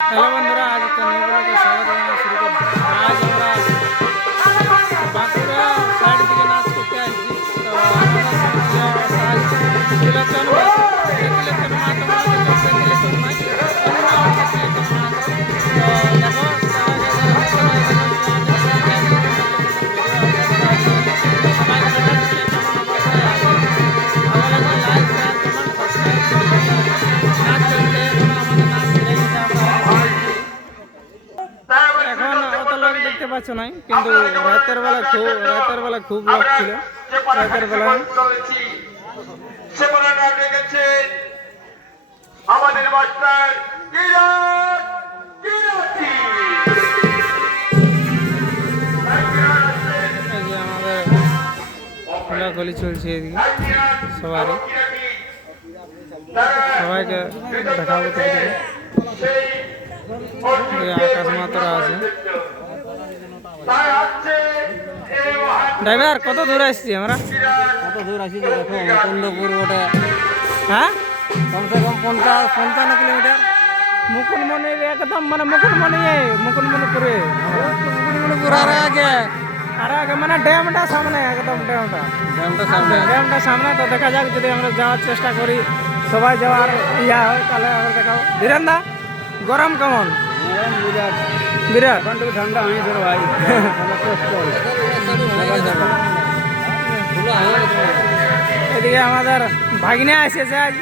Hello বন্ধুরা, আজ একটা নিউ ব্লগে স্বাগত জানাই শুরু করছি। আজ আমরা বাঁকুড়া সাইড দিকে নাচ করতে আসছি। তো আমাদের সঙ্গে তিলোচন তিলোচন মাহাতো বলে চলছে, তিলোচন নয় অন্য একটা তিলোচন মাহাতো। তো দেখো সবাইকে সবাইকে দেখাচ্ছি কেমন অবস্থায় আছে। ভালো লাগলে লাইক শেয়ার কমেন্ট সাবস্ক্রাইব করবে। নাচ চলছে, এখনো আমাদের নাচ ছেড়ে গেছে, আমরা এখন অত লোক দেখতে পাচ্ছ নাই, কিন্তু রাতের বেলা খুব লোক ছিল। রাতের বেলা আমাদের মাস্টার এই যে আমাদের খোলাখুলি চলছে এদিকে সবাইকে দেখাবো তো আকাশ মাত্রা আছে। ড্রাইভার কত দূর আসছি আমরা? কত দূর আসি দেখো, মুকুন্দপুর ওটা হ্যাঁ, কমসে কম 55 কিলোমিটার। মুকুটমণির একদম মানে মুকুটমণিপুরে মুকুন্দপুর আর আগে মানে ড্যামটা সামনে, একদম ড্যামটা সামনে। তো দেখা যাক, যদি আমরা যাওয়ার চেষ্টা করি, সবাই যাওয়ার ইয়া হয়, তাহলে আমরা দেখাবো। ধীরেন্দা, গরম কেমন? বিরাট ঠান্ডা হয়েছে ভাই। এদিকে আমাদের ভাগিনে এসেছে আজ।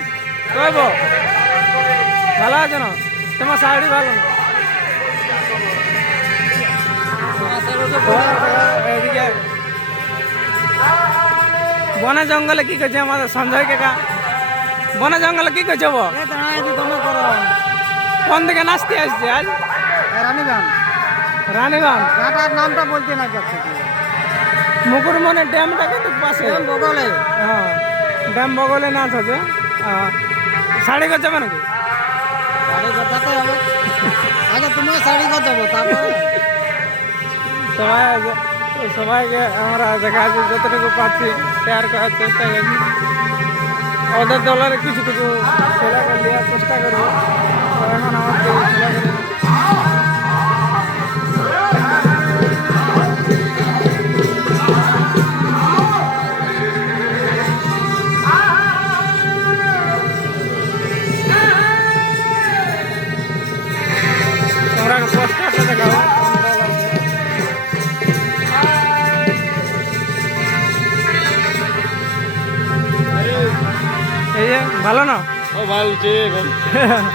কইব ভালো আছে না? তোমার শাড়ি ভালো না? এদিকে বনে জঙ্গলে কি করছে আমাদের সঞ্জয় কাকা? বনে জঙ্গলে কি করছে? কোন দিকে নাচতে আসছে আজ? রানীগঞ্জ নামটা বলতে না যাচ্ছে। মুকুটমণির ড্যামটা কিন্তু পাশে, বগলে হ্যাঁ ড্যাম বগলে নাচ আছে। শাড়ি করছে মানে কি? শাড়ি কথাতে হবে, আগে তোমার শাড়ি কথা দেবো, তারপরে সবাইকে আমরা দেখাচ্ছি, যতটুকু পাচ্ছি শেয়ার করার চেষ্টা করছি। ওদের দলের কিছু ছেলেকে নেওয়ার চেষ্টা করবো। তো এখন আমার তোমরা পোস্টারটা দেখাবো। এই যে ভালো না? ও ভালো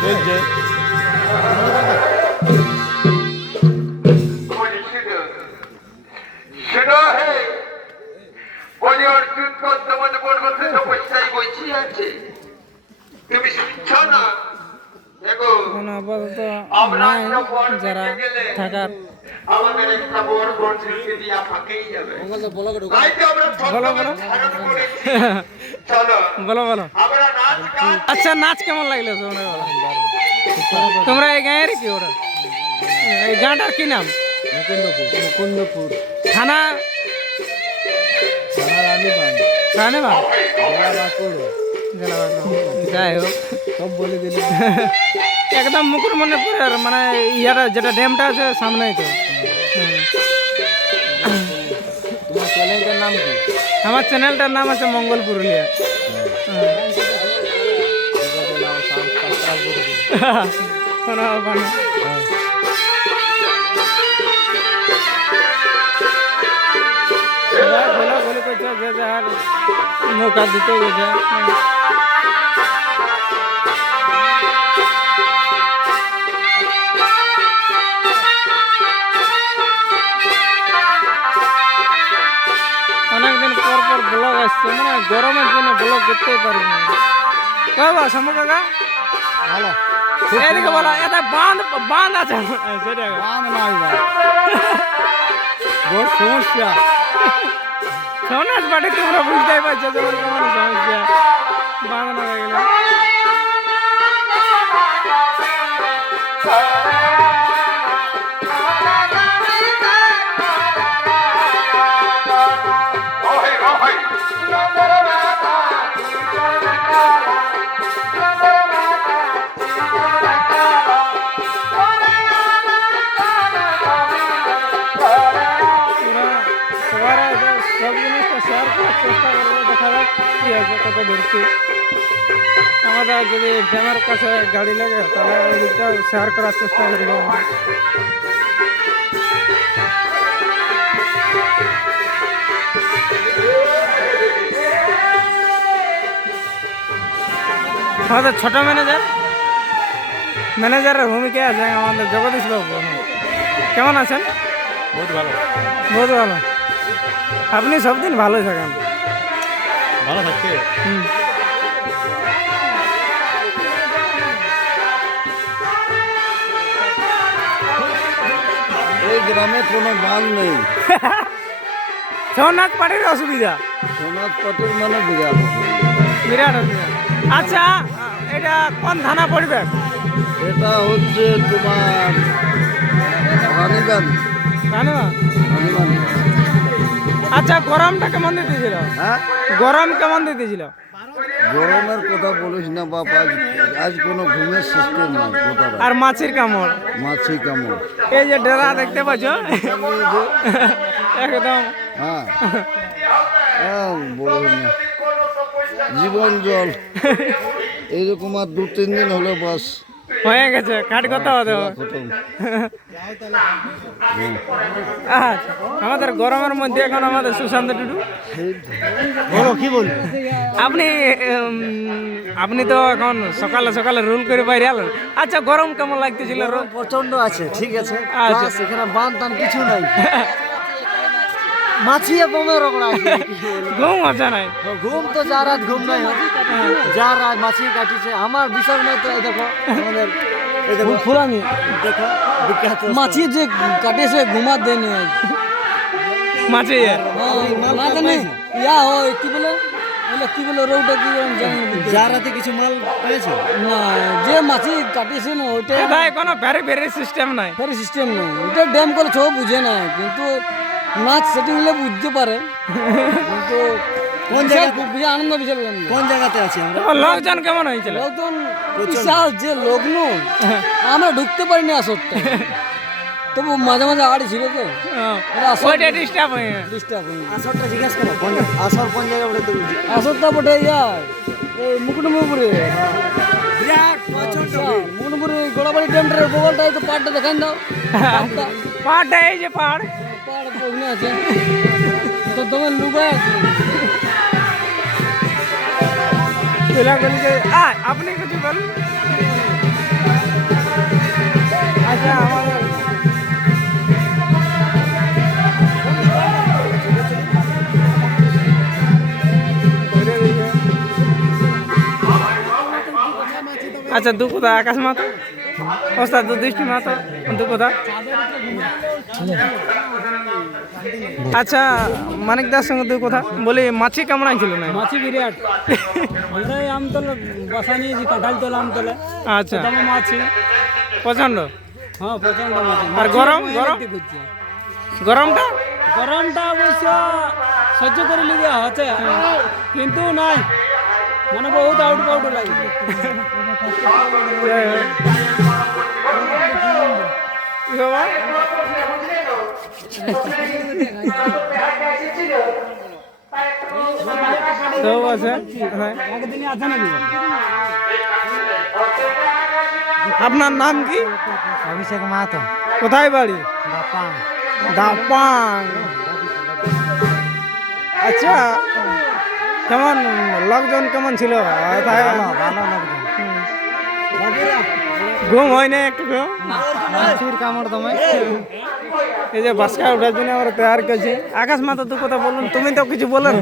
চলছে। সেটা হে বলি অর্জুন কর্তব্য পরিবর্তন তপস্যায় বইছি আছে, তুমি শুনছ না? দেখো এখন আপাতত নাই যারা থাকার। আমাদের একটা বড় শিল্পী দিয়া ফাঁকেই যাবে। তাই তো আমরা বলো বলো ধারণ করেছি। চলো বলো আমরা নাচ গান। আচ্ছা, নাচ কেমন লাগলো তোমরা? এই গাঁয়ের কি ওরা? এই গাঁটার কি নাম? মুকুন্দপুর থানা রানীবাগ, যাই হোক সব বলে দিলে। একদম মুকুটমণিপুরের মানে ইয়াটা যেটা ড্যামটা আছে সামনেই তো। তোমার চ্যানেলটার নাম কি? আমার চ্যানেলটার নাম আছে মঙ্গল পুরুলিয়া। কোনো ব্যাপার না। ঘোলাঘুলি করছে, যে যার নৌকা দিতে গেছে। অনেকদিন পর ব্লগ আসছে, মানে গরমের জন্য ব্লগ করতেই পারি না। কবা সমর কাকা ভালো। এদিকে বলো, এটা বাঁধ আছে সেটা বাঁধ নয় ভাই, বহুত সমস্যা। সৌনাজ বাড়ি তোমরা বুঝতেই পারছো যেমন কেমন সমস্যা। বাঁধ না হয়ে গেলে চেষ্টা করবো, দেখা যাক কি আছে, কত দূর কি। আমাদের যদি ড্যামের কাছে গাড়ি লাগে তাহলে ওই দিকটা শেয়ার করার চেষ্টা করবো। আমাদের ছোট ম্যানেজারের ভূমিকা আছে আমাদের জগদীশ বাবু। কেমন আছেন? বহুত ভালো, বহুত ভালো। আপনি সবদিন ভালোই থাকেন। ভালো থাকতে। এই গ্রামে কোনো বান নেই। সোমনাথ পাটির অসুবিধা, সোনাথ পাটির মানে বিরাট বিরাট অসুবিধা। আচ্ছা, এটা কোন থানা পড়বে? এটা হচ্ছে তোমার রানীগঞ্জ। রানীগঞ্জ। রানীগঞ্জ। আচ্ছা, গরমটা কেমন দিতেছিল? হ্যাঁ, গরম কেমন দিতেছিল? গরমের কথা বলিস না বাপ, আজ কোনো ঘুমের সিস্টেম নাই কোথাও। আর মাছির কামড়, মাছি কামড়। এই যে ডেরা দেখতে পাচ্ছ একদম। হ্যাঁ, বলিস না, জীবন জল এইরকম আর 2-3 দিন হলে বাস হয়ে গেছে, কাট করতে হবে। খতম। আচ্ছা, আমাদের গরমের মধ্যে এখন আমাদের সুশান্ত টুডু। বলো কি বলি? আপনি তো এখন সকালে সকালে রোল করে বাইরে এলেন। আচ্ছা, গরম কেমন লাগতেছিল? প্রচন্ড আছে, ঠিক আছে। আচ্ছা। Plus এখানে বান টান কিছু নাই, মাছি কমে রকম ঘুম আছে নাই? ঘুম তো যা রাত ঘুম নাই, যা রাত মাছি কাটিছে। আমার বিষয় নাই তো, এই দেখো আমাদের এই দেখো ফুলানি, দেখো বিখ্যাত মাছি যে কাটিছে ঘুমা দেয়নি মাছি ইয়া হয় কি বলে, কি বলে রোগটা কি যা রাতে কিছু মাল পেয়েছে না, যে মাছি কাটিছে না ওইটা এটা কোনো ভেরি ভেরি সিস্টেম নাই, ফেরি সিস্টেম নেই। ওইটা ড্যাম করে সব বুঝে না, কিন্তু নাচ সেটিং হলে বুঝতে পারে। কিন্তু কোন জায়গা খুব আনন্দ বিশাল কোন জায়গাতে আছি আমরা। লোকজন কেমন হয়েছিল? লোকজন বিশাল যে লগ্ন, আমরা ঢুকতে পারিনি আসরটা, তবু মাঝে মাঝে আড়ি ছিল তো ওইটা ডিস্টার্ব হয়ে ডিস্টার্ব হয়ে। আসরটা জিজ্ঞাসা করো, আসর কোন জায়গা বলে তো আসরটা বটে ইয়ার এই মুকুটমপুরে বিরাট মুকুটমপুরে গোড়াবাড়ি ড্যামটার বগলটা, এই তো পাড়টা দেখান দাও। পাহাড়টা, এই যে পাহাড় পাড় ওখানে আছে তো, তোমার লুগায় আছে। আপনি কিছু বলুন। আচ্ছা, আমাদের আচ্ছা, দু কথা আকাশ মাতো, ওস্তাদ দৃষ্টি মাতো, দু কথা। আচ্ছা, মানিক দার সঙ্গে দু কথা বলি। মাছি কামড়াই ছিল না? মাছি বিরাট, আমরা এই আমতলা বাসা নিয়েছি, কাঁঠালতলা আমতলা। আচ্ছা, মাছি প্রচন্ড। হ্যাঁ, প্রচন্ড মাছি। আর গরম গরমটা গরমটা অবশ্য সহ্য করে লিগে হচ্ছে, কিন্তু নাই মানে বহুত আউট পাউট লাগে। কি বাবা? সব আছে। আপনার নাম কি? অভিষেক মাহাতো। কোথায় বাড়ি? দাপাং। দাপাং। আচ্ছা, কেমন লোকজন কেমন ছিল? ভালো লোকজন। ঘুম হয় না একটু? মাছির কামড় দমে। এই যে বাসকা ওঠার জন্য আমরা তৈরি করছি। আকাশ মাথা তো কথা বলুন, তুমি তো কিছু বলেন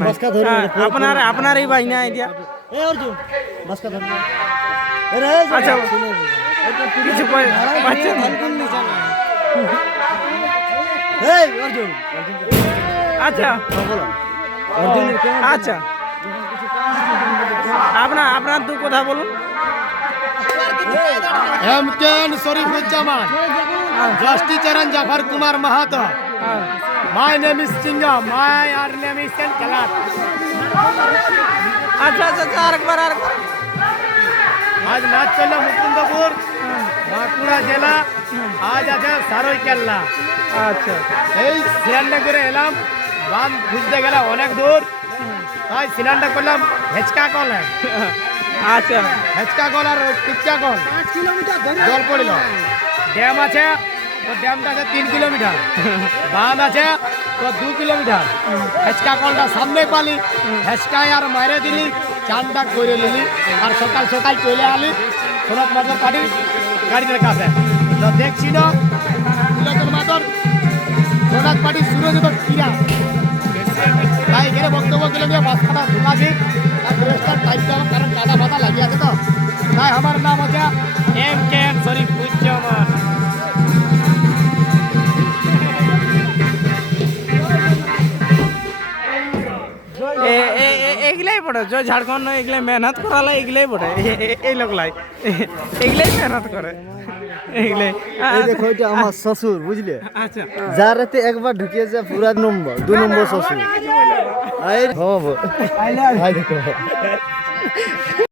না। আপনারই ভাই না এটা। আচ্ছা, কিছু পাচ্ছেন? আচ্ছা আচ্ছা, আপনার দু কথা বলুন। হেমচন্দ শরীফুজ্জামান, জাস্টিস চরণ Zafar Kumar Mahato. My name is Chinga. My other name is Kalat. আচ্ছা আচ্ছা, আরেকবার। আজ নাচ চললো মুকুন্দপুর, বাঁকুড়া জেলা। আজ আছে সারই কেল্লা। আচ্ছা, এই সিয়ান্ডা করে এলাম, বাঁধ খুঁজতে গেলে অনেক দূর। তাই সিনানটা করলাম হেচকা কল আচ্ছা হেচকা কল আর টিপচা কল 5 কিলোমিটার জল পড়িল ড্যাম আছে তো ড্যামটা আছে 3 কিলোমিটার বাঁধ আছে তো 2 কিলোমিটার হেচকা কলটা সামনে পালি হেচকায় আর মারে দিলি চানটা করে নিলি আর সকাল সকাল চলে আলি সোনাত মাত্র পাটি গাড়ির কাছে তো দেখছি না তিলকের মাতর সোনাত পাটি সুরজ তো কিরা তাই এখানে বক্তব্য দিলে নিয়ে বাস কাটা ঢুকাছি আর ড্রেসটার টাইপ দেওয়া কারণ কাদা ফাদা লাগিয়ে আছে তো তাই আমার নাম হচ্ছে MK শরীফুজ্জামান এগুলাই পড়ে যে ঝাড়খণ্ড এগুলো মেহনত করালে এগুলাই পড়ে এই লোক লাই এগুলাই মেহনত করে এগুলাই এই দেখো এটা আমার শ্বশুর বুঝলে আচ্ছা যার রাতে একবার ঢুকিয়ে যায় পুরা নম্বর 2 নম্বর শ্বশুর আই দেখো